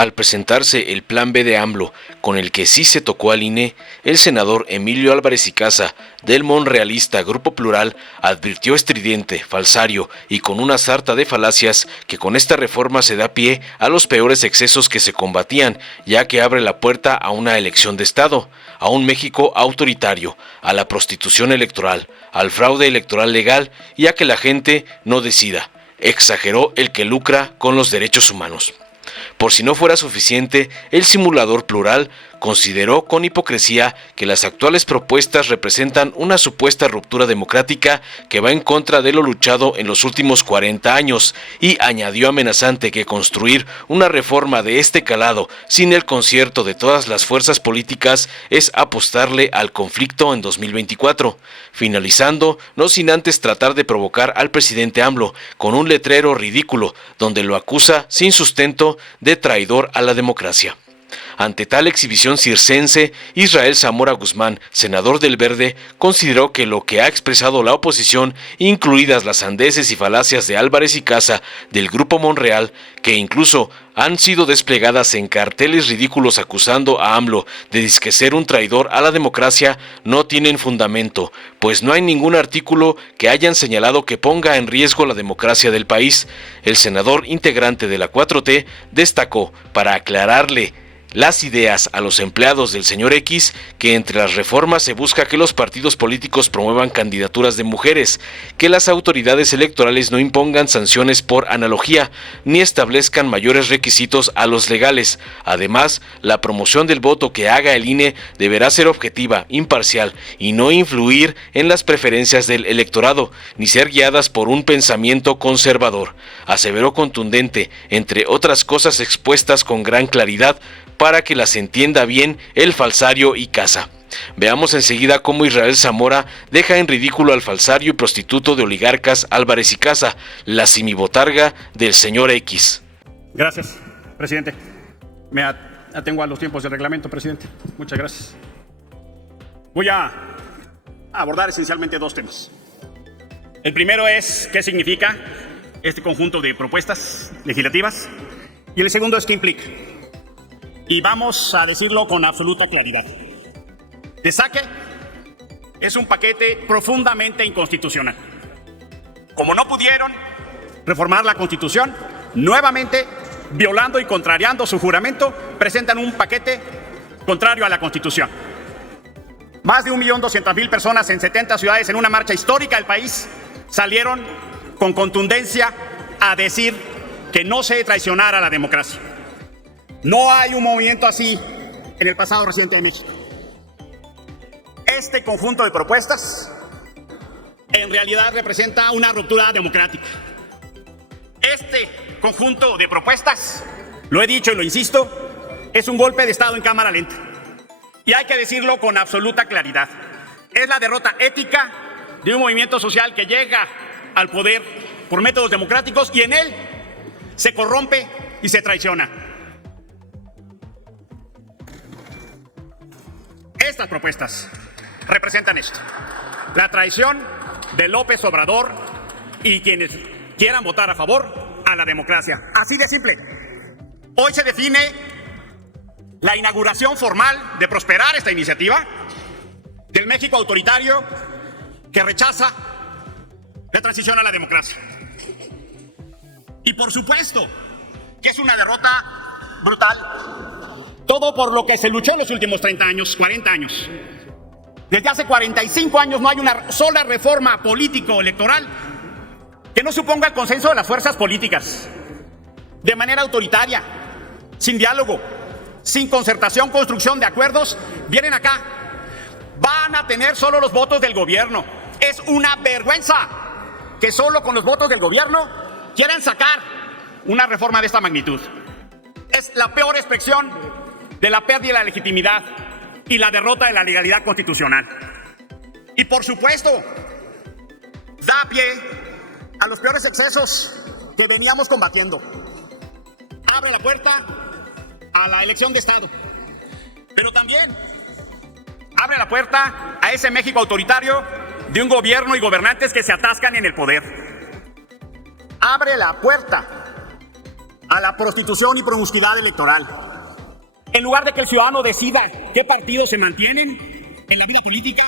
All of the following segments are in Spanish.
Al presentarse el Plan B de AMLO, con el que sí se tocó al INE, el senador Emilio Álvarez y Casa, del monrealista Grupo Plural, advirtió estridente, falsario y con una sarta de falacias que con esta reforma se da pie a los peores excesos que se combatían, ya que abre la puerta a una elección de Estado, a un México autoritario, a la prostitución electoral, al fraude electoral legal y a que la gente no decida. Exageró el que lucra con los derechos humanos. Por si no fuera suficiente, el simulador Plural consideró con hipocresía que las actuales propuestas representan una supuesta ruptura democrática que va en contra de lo luchado en los últimos 40 años y añadió amenazante que construir una reforma de este calado sin el concierto de todas las fuerzas políticas es apostarle al conflicto en 2024, finalizando no sin antes tratar de provocar al presidente AMLO con un letrero ridículo donde lo acusa sin sustento de traidor a la democracia. Ante tal exhibición circense, Israel Zamora Guzmán, senador del Verde, consideró que lo que ha expresado la oposición, incluidas las sandeces y falacias de Álvarez y Casa del Grupo Monreal, que incluso han sido desplegadas en carteles ridículos acusando a AMLO de disque ser un traidor a la democracia, no tienen fundamento, pues no hay ningún artículo que hayan señalado que ponga en riesgo la democracia del país. El senador integrante de la 4T destacó, para aclararle las ideas a los empleados del señor X, que entre las reformas se busca que los partidos políticos promuevan candidaturas de mujeres, que las autoridades electorales no impongan sanciones por analogía, ni establezcan mayores requisitos a los legales. Además, la promoción del voto que haga el INE deberá ser objetiva, imparcial y no influir en las preferencias del electorado, ni ser guiadas por un pensamiento conservador, aseveró contundente, entre otras cosas expuestas con gran claridad, para que las entienda bien el falsario y Casa. Veamos enseguida cómo Israel Zamora deja en ridículo al falsario y prostituto de oligarcas Álvarez y Casa, la simibotarga del señor X. Gracias, presidente. Me atengo a los tiempos del reglamento, presidente. Muchas gracias. Voy a abordar esencialmente dos temas. El primero es qué significa este conjunto de propuestas legislativas y el segundo es qué implica. Y vamos a decirlo con absoluta claridad. De saque, es un paquete profundamente inconstitucional. Como no pudieron reformar la Constitución, nuevamente, violando y contrariando su juramento, presentan un paquete contrario a la Constitución. Más de 1.200.000 personas en 70 ciudades en una marcha histórica del país salieron con contundencia a decir que no se traicionara a la democracia. No hay un movimiento así en el pasado reciente de México. Este conjunto de propuestas en realidad representa una ruptura democrática. Este conjunto de propuestas, lo he dicho y lo insisto, es un golpe de Estado en cámara lenta. Y hay que decirlo con absoluta claridad. Es la derrota ética de un movimiento social que llega al poder por métodos democráticos y en él se corrompe y se traiciona. Estas propuestas representan esto: la traición de López Obrador y quienes quieran votar a favor a la democracia. Así de simple. Hoy se define la inauguración formal de prosperar esta iniciativa del México autoritario que rechaza la transición a la democracia. Y por supuesto que es una derrota brutal. Todo por lo que se luchó en los últimos 30 años, 40 años. Desde hace 45 años no hay una sola reforma político-electoral que no suponga el consenso de las fuerzas políticas. De manera autoritaria, sin diálogo, sin concertación, construcción de acuerdos, vienen acá. Van a tener solo los votos del gobierno. Es una vergüenza que solo con los votos del gobierno quieran sacar una reforma de esta magnitud. Es la peor expresión de la pérdida de la legitimidad y la derrota de la legalidad constitucional. Y por supuesto, da pie a los peores excesos que veníamos combatiendo. Abre la puerta a la elección de Estado, pero también abre la puerta a ese México autoritario de un gobierno y gobernantes que se atascan en el poder. Abre la puerta a la prostitución y promiscuidad electoral. En lugar de que el ciudadano decida qué partidos se mantienen en la vida política,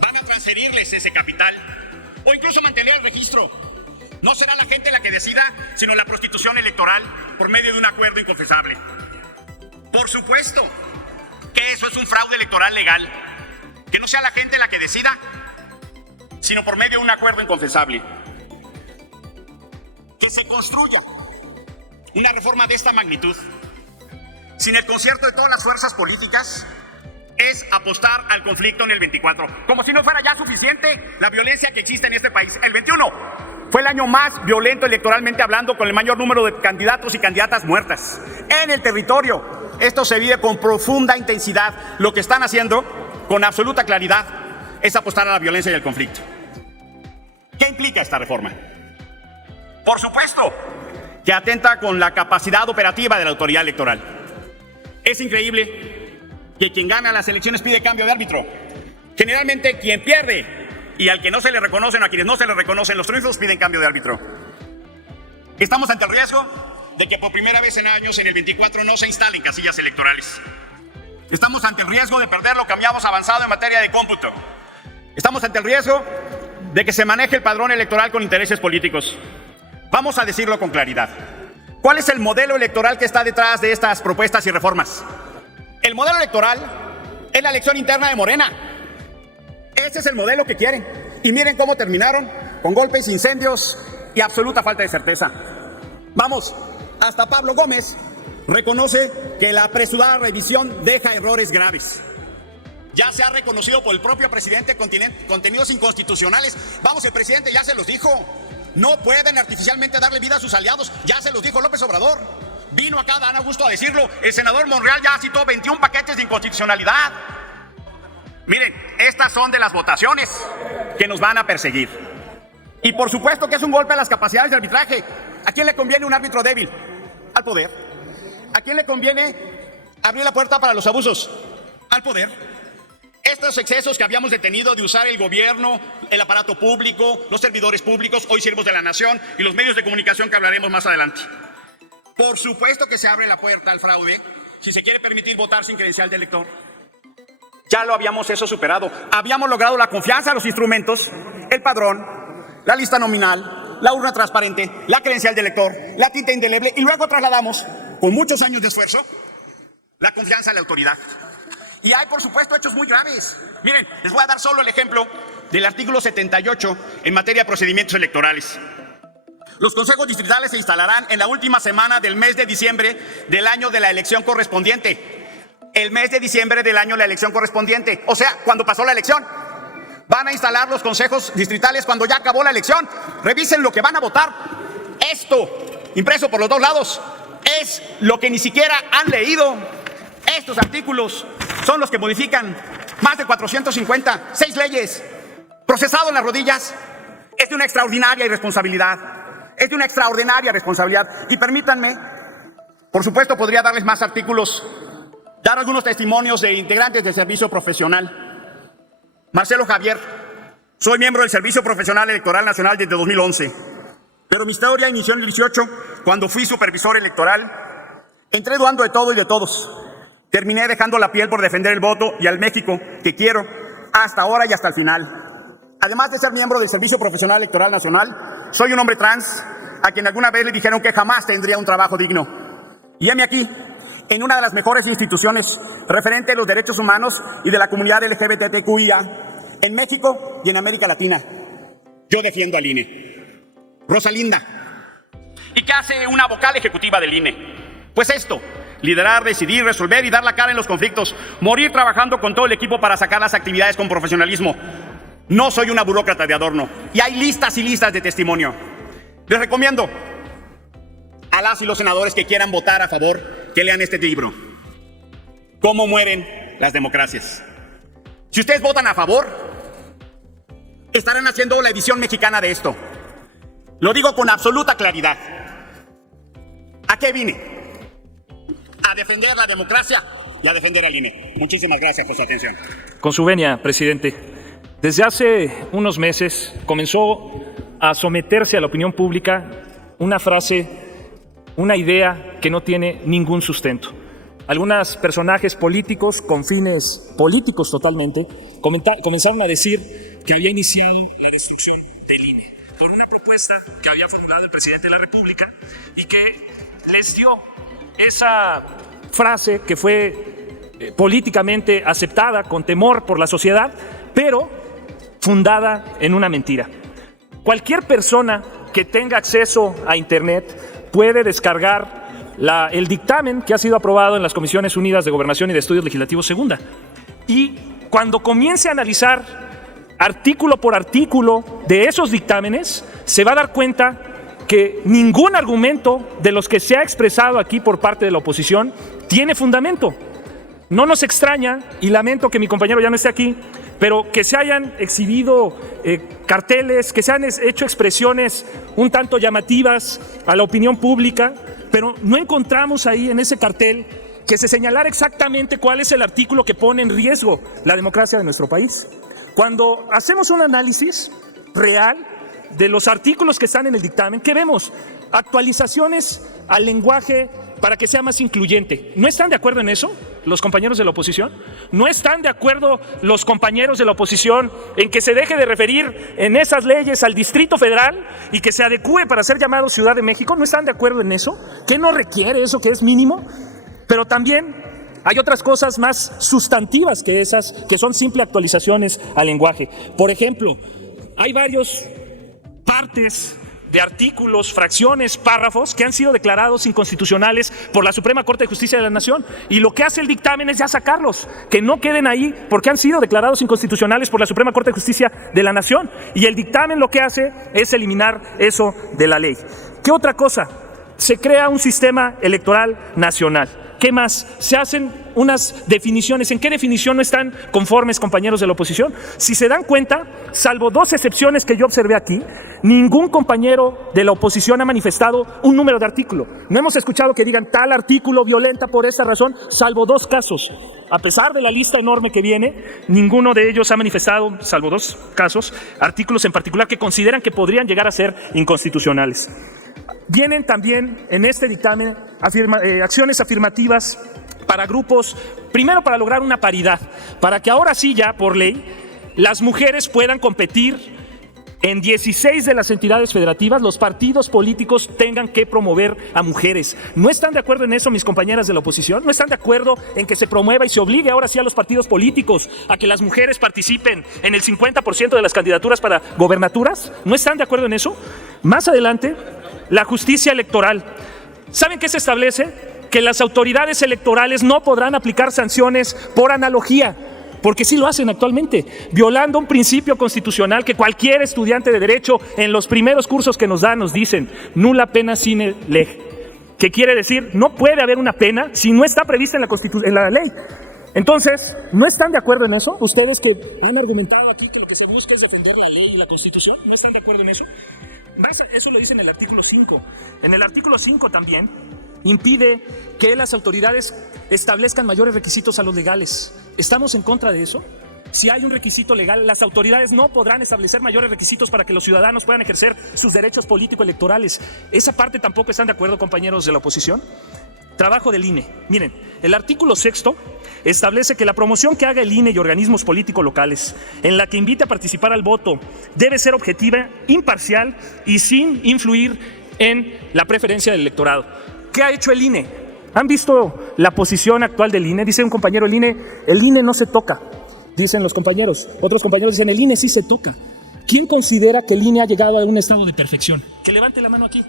van a transferirles ese capital o incluso mantener el registro. No será la gente la que decida, sino la prostitución electoral por medio de un acuerdo inconfesable. Por supuesto que eso es un fraude electoral legal. Que no sea la gente la que decida, sino por medio de un acuerdo inconfesable. Que se construya una reforma de esta magnitud sin el concierto de todas las fuerzas políticas es apostar al conflicto en el 24. Como si no fuera ya suficiente la violencia que existe en este país. El 21 fue el año más violento electoralmente hablando, con el mayor número de candidatos y candidatas muertas en el territorio. Esto se vive con profunda intensidad. Lo que están haciendo con absoluta claridad es apostar a la violencia y al conflicto. ¿Qué implica esta reforma? Por supuesto que atenta con la capacidad operativa de la autoridad electoral. Es increíble que quien gana las elecciones pide cambio de árbitro. Generalmente quien pierde y al que no se le reconocen o a quienes no se le reconocen los triunfos piden cambio de árbitro. Estamos ante el riesgo de que por primera vez en años en el 24 no se instalen casillas electorales. Estamos ante el riesgo de perder lo que habíamos avanzado en materia de cómputo. Estamos ante el riesgo de que se maneje el padrón electoral con intereses políticos. Vamos a decirlo con claridad. ¿Cuál es el modelo electoral que está detrás de estas propuestas y reformas? El modelo electoral es la elección interna de Morena. Ese es el modelo que quieren. Y miren cómo terminaron, con golpes, incendios y absoluta falta de certeza. Vamos, hasta Pablo Gómez reconoce que la apresurada revisión deja errores graves. Ya se ha reconocido por el propio presidente contenidos inconstitucionales. Vamos, el presidente ya se los dijo. No pueden artificialmente darle vida a sus aliados. Ya se los dijo López Obrador. Vino acá Dan Augusto a decirlo. El senador Monreal ya citó 21 paquetes de inconstitucionalidad. Miren, estas son de las votaciones que nos van a perseguir. Y por supuesto que es un golpe a las capacidades de arbitraje. ¿A quién le conviene un árbitro débil? Al poder. ¿A quién le conviene abrir la puerta para los abusos? Al poder. Estos excesos que habíamos detenido de usar el gobierno, el aparato público, los servidores públicos, hoy siervos de la nación, y los medios de comunicación que hablaremos más adelante. Por supuesto que se abre la puerta al fraude si se quiere permitir votar sin credencial de elector. Ya lo habíamos eso superado. Habíamos logrado la confianza de los instrumentos, el padrón, la lista nominal, la urna transparente, la credencial de elector, la tinta indeleble, y luego trasladamos, con muchos años de esfuerzo, la confianza en la autoridad. Y hay, por supuesto, hechos muy graves. Miren, les voy a dar solo el ejemplo del artículo 78 en materia de procedimientos electorales. Los consejos distritales se instalarán en la última semana del mes de diciembre del año de la elección correspondiente. El mes de diciembre del año de la elección correspondiente. O sea, cuando pasó la elección. Van a instalar los consejos distritales cuando ya acabó la elección. Revisen lo que van a votar. Esto, impreso por los dos lados, es lo que ni siquiera han leído. Estos artículos son los que modifican más de 456 leyes. Procesado en las rodillas. Es de una extraordinaria irresponsabilidad. Es de una extraordinaria responsabilidad. Y permítanme, por supuesto podría darles más artículos, dar algunos testimonios de integrantes del servicio profesional. Marcelo Javier, soy miembro del Servicio Profesional Electoral Nacional desde 2011. Pero mi historia inició en el 18, cuando fui supervisor electoral. Entré dudando de todo y de todos. Terminé dejando la piel por defender el voto y al México que quiero, hasta ahora y hasta el final. Además de ser miembro del Servicio Profesional Electoral Nacional, soy un hombre trans a quien alguna vez le dijeron que jamás tendría un trabajo digno. Y heme aquí, en una de las mejores instituciones referente a los derechos humanos y de la comunidad LGBTQIA en México y en América Latina. Yo defiendo al INE. Rosalinda. ¿Y qué hace una vocal ejecutiva del INE? Pues esto: liderar, decidir, resolver y dar la cara en los conflictos. Morir trabajando con todo el equipo para sacar las actividades con profesionalismo. No soy una burócrata de adorno. Y hay listas y listas de testimonio. Les recomiendo a las y los senadores que quieran votar a favor que lean este libro. ¿Cómo mueren las democracias? Si ustedes votan a favor, estarán haciendo la edición mexicana de esto. Lo digo con absoluta claridad. ¿A qué vine? A defender la democracia y a defender al INE. Muchísimas gracias por su atención. Con su venia, presidente. Desde hace unos meses comenzó a someterse a la opinión pública una frase una idea que no tiene ningún sustento. Algunos personajes políticos con fines políticos totalmente comenzaron a decir que había iniciado la destrucción del INE por una propuesta que había formulado el presidente de la República y que les dio esa frase que fue políticamente aceptada con temor por la sociedad, pero fundada en una mentira. Cualquier persona que tenga acceso a Internet puede descargar el dictamen que ha sido aprobado en las Comisiones Unidas de Gobernación y de Estudios Legislativos Segunda. Y cuando comience a analizar artículo por artículo de esos dictámenes, se va a dar cuenta que ningún argumento de los que se ha expresado aquí por parte de la oposición tiene fundamento. No nos extraña, y lamento que mi compañero ya no esté aquí, pero que se hayan exhibido carteles, que se han hecho expresiones un tanto llamativas a la opinión pública, pero no encontramos ahí en ese cartel que se señalara exactamente cuál es el artículo que pone en riesgo la democracia de nuestro país. Cuando hacemos un análisis real de los artículos que están en el dictamen, ¿qué vemos? Actualizaciones al lenguaje para que sea más incluyente. ¿No están de acuerdo en eso los compañeros de la oposición? ¿No están de acuerdo los compañeros de la oposición en que se deje de referir en esas leyes al Distrito Federal y que se adecúe para ser llamado Ciudad de México? ¿No están de acuerdo en eso? ¿Qué no requiere eso que es mínimo? Pero también hay otras cosas más sustantivas que esas, que son simple actualizaciones al lenguaje. Por ejemplo, hay varios partes de artículos, fracciones, párrafos que han sido declarados inconstitucionales por la Suprema Corte de Justicia de la Nación, y lo que hace el dictamen es ya sacarlos, que no queden ahí porque han sido declarados inconstitucionales por la Suprema Corte de Justicia de la Nación, y el dictamen lo que hace es eliminar eso de la ley. ¿Qué otra cosa? Se crea un sistema electoral nacional. ¿Qué más? Se hacen unas definiciones. ¿En qué definición no están conformes, compañeros de la oposición? Si se dan cuenta, salvo dos excepciones que yo observé aquí, ningún compañero de la oposición ha manifestado un número de artículo. No hemos escuchado que digan tal artículo violenta por esta razón, salvo dos casos. A pesar de la lista enorme que viene, ninguno de ellos ha manifestado, salvo dos casos, artículos en particular que consideran que podrían llegar a ser inconstitucionales. Vienen también en este dictamen acciones afirmativas para grupos, primero para lograr una paridad, para que ahora sí ya por ley las mujeres puedan competir en 16 de las entidades federativas, los partidos políticos tengan que promover a mujeres. ¿No están de acuerdo en eso mis compañeras de la oposición? ¿No están de acuerdo en que se promueva y se obligue ahora sí a los partidos políticos a que las mujeres participen en el 50% de las candidaturas para gobernaturas? ¿No están de acuerdo en eso? Más adelante, la justicia electoral. ¿Saben qué se establece? Que las autoridades electorales no podrán aplicar sanciones por analogía, porque sí lo hacen actualmente, violando un principio constitucional que cualquier estudiante de Derecho en los primeros cursos que nos dan nos dicen, nulla pena sine lege, que quiere decir, no puede haber una pena si no está prevista en la ley. Entonces, ¿no están de acuerdo en eso? Ustedes que han argumentado aquí que lo que se busca es defender la ley y la Constitución, ¿no están de acuerdo en eso? Eso lo dice en el artículo 5. En el artículo 5 también impide que las autoridades establezcan mayores requisitos a los legales. ¿Estamos en contra de eso? Si hay un requisito legal, las autoridades no podrán establecer mayores requisitos para que los ciudadanos puedan ejercer sus derechos político-electorales. ¿Esa parte tampoco están de acuerdo, compañeros de la oposición? Trabajo del INE. Miren, el artículo 6 establece que la promoción que haga el INE y organismos políticos locales en la que invite a participar al voto debe ser objetiva, imparcial y sin influir en la preferencia del electorado. ¿Qué ha hecho el INE? ¿Han visto la posición actual del INE? Dice un compañero, el INE no se toca. Dicen los compañeros. Otros compañeros dicen, el INE sí se toca. ¿Quién considera que el INE ha llegado a un estado de perfección? Que levante la mano aquí.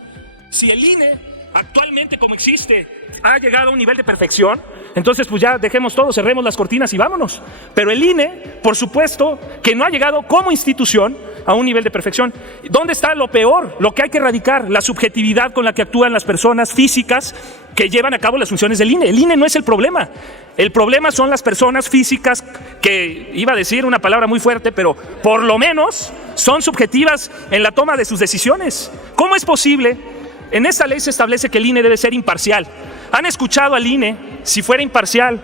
Si el INE actualmente como existe ha llegado a un nivel de perfección, entonces pues ya dejemos todo, cerremos las cortinas y vámonos. Pero el INE, por supuesto, que no ha llegado como institución a un nivel de perfección. ¿Dónde está lo peor? Lo que hay que erradicar, la subjetividad con la que actúan las personas físicas que llevan a cabo las funciones del INE. El INE no es el problema. El problema son las personas físicas que, iba a decir una palabra muy fuerte, pero por lo menos son subjetivas en la toma de sus decisiones. ¿Cómo es posible? En esta ley se establece que el INE debe ser imparcial. ¿Han escuchado al INE, si fuera imparcial,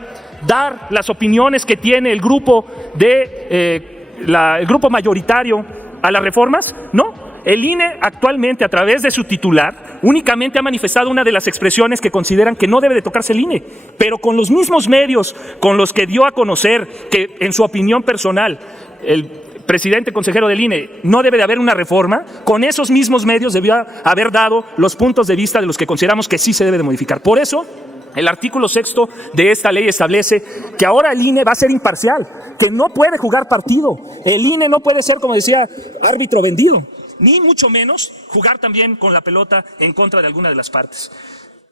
dar las opiniones que tiene el grupo, el grupo mayoritario a las reformas? No. el INE actualmente, a través de su titular, únicamente ha manifestado una de las expresiones que consideran que no debe de tocarse el INE, pero con los mismos medios con los que dio a conocer que, en su opinión personal, el presidente consejero del INE, no debe de haber una reforma, con esos mismos medios debió haber dado los puntos de vista de los que consideramos que sí se debe de modificar. Por eso, el artículo 6 de esta ley establece que ahora el INE va a ser imparcial, que no puede jugar partido. El INE no puede ser, como decía, árbitro vendido, ni mucho menos jugar también con la pelota en contra de alguna de las partes.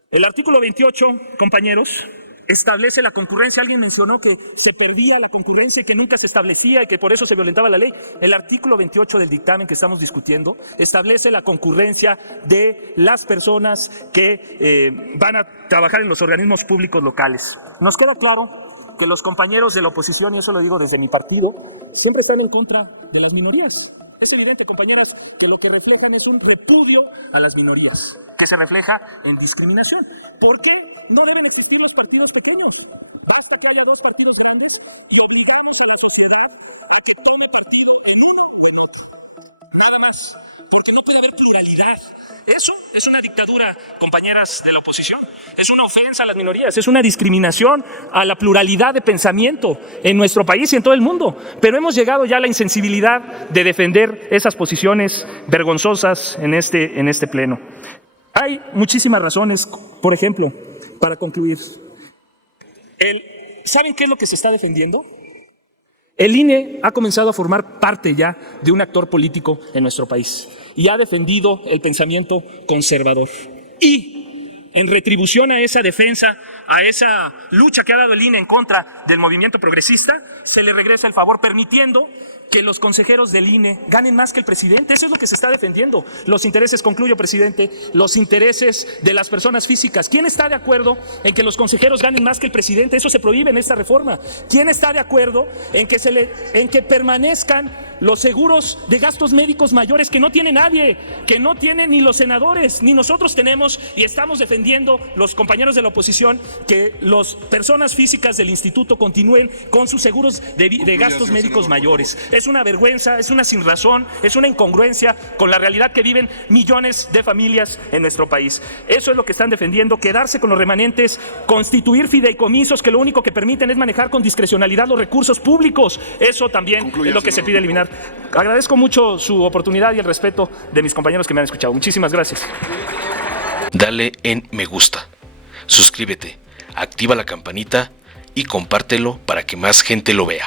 El artículo 28, compañeros, establece la concurrencia. Alguien mencionó que se perdía la concurrencia y que nunca se establecía y que por eso se violentaba la ley. El artículo 28 del dictamen que estamos discutiendo establece la concurrencia de las personas que van a trabajar en los organismos públicos locales. Nos queda claro que los compañeros de la oposición, y eso lo digo desde mi partido, siempre están en contra de las minorías. Es evidente, compañeras, que lo que reflejan es un repudio a las minorías, que se refleja en discriminación. ¿Por qué no deben existir los partidos pequeños? Basta que haya dos partidos grandes y obligamos a la sociedad a que tome partido en uno o en otro. Nada más, porque no puede haber pluralidad. Eso es una dictadura, compañeras de la oposición. Es una ofensa a las minorías, es una discriminación a la pluralidad de pensamiento en nuestro país y en todo el mundo. Pero hemos llegado ya a la insensibilidad de defender esas posiciones vergonzosas en este pleno. Hay muchísimas razones, por ejemplo, para concluir. ¿Saben qué es lo que se está defendiendo? El INE ha comenzado a formar parte ya de un actor político en nuestro país y ha defendido el pensamiento conservador. Y en retribución a esa defensa, a esa lucha que ha dado el INE en contra del movimiento progresista, se le regresa el favor permitiendo que los consejeros del INE ganen más que el presidente. Eso es lo que se está defendiendo. Los intereses, concluyo, presidente, los intereses de las personas físicas. ¿Quién está de acuerdo en que los consejeros ganen más que el presidente? Eso se prohíbe en esta reforma. ¿Quién está de acuerdo en que permanezcan los seguros de gastos médicos mayores que no tiene nadie, que no tienen ni los senadores, ni nosotros tenemos, y estamos defendiendo, los compañeros de la oposición, que las personas físicas del instituto continúen con sus seguros de gastos médicos mayores? Es una vergüenza, es una sinrazón, es una incongruencia con la realidad que viven millones de familias en nuestro país. Eso es lo que están defendiendo, quedarse con los remanentes, constituir fideicomisos que lo único que permiten es manejar con discrecionalidad los recursos públicos. Eso también es lo que se pide eliminar. Agradezco mucho su oportunidad y el respeto de mis compañeros que me han escuchado. Muchísimas gracias. Dale en me gusta, suscríbete, activa la campanita y compártelo para que más gente lo vea.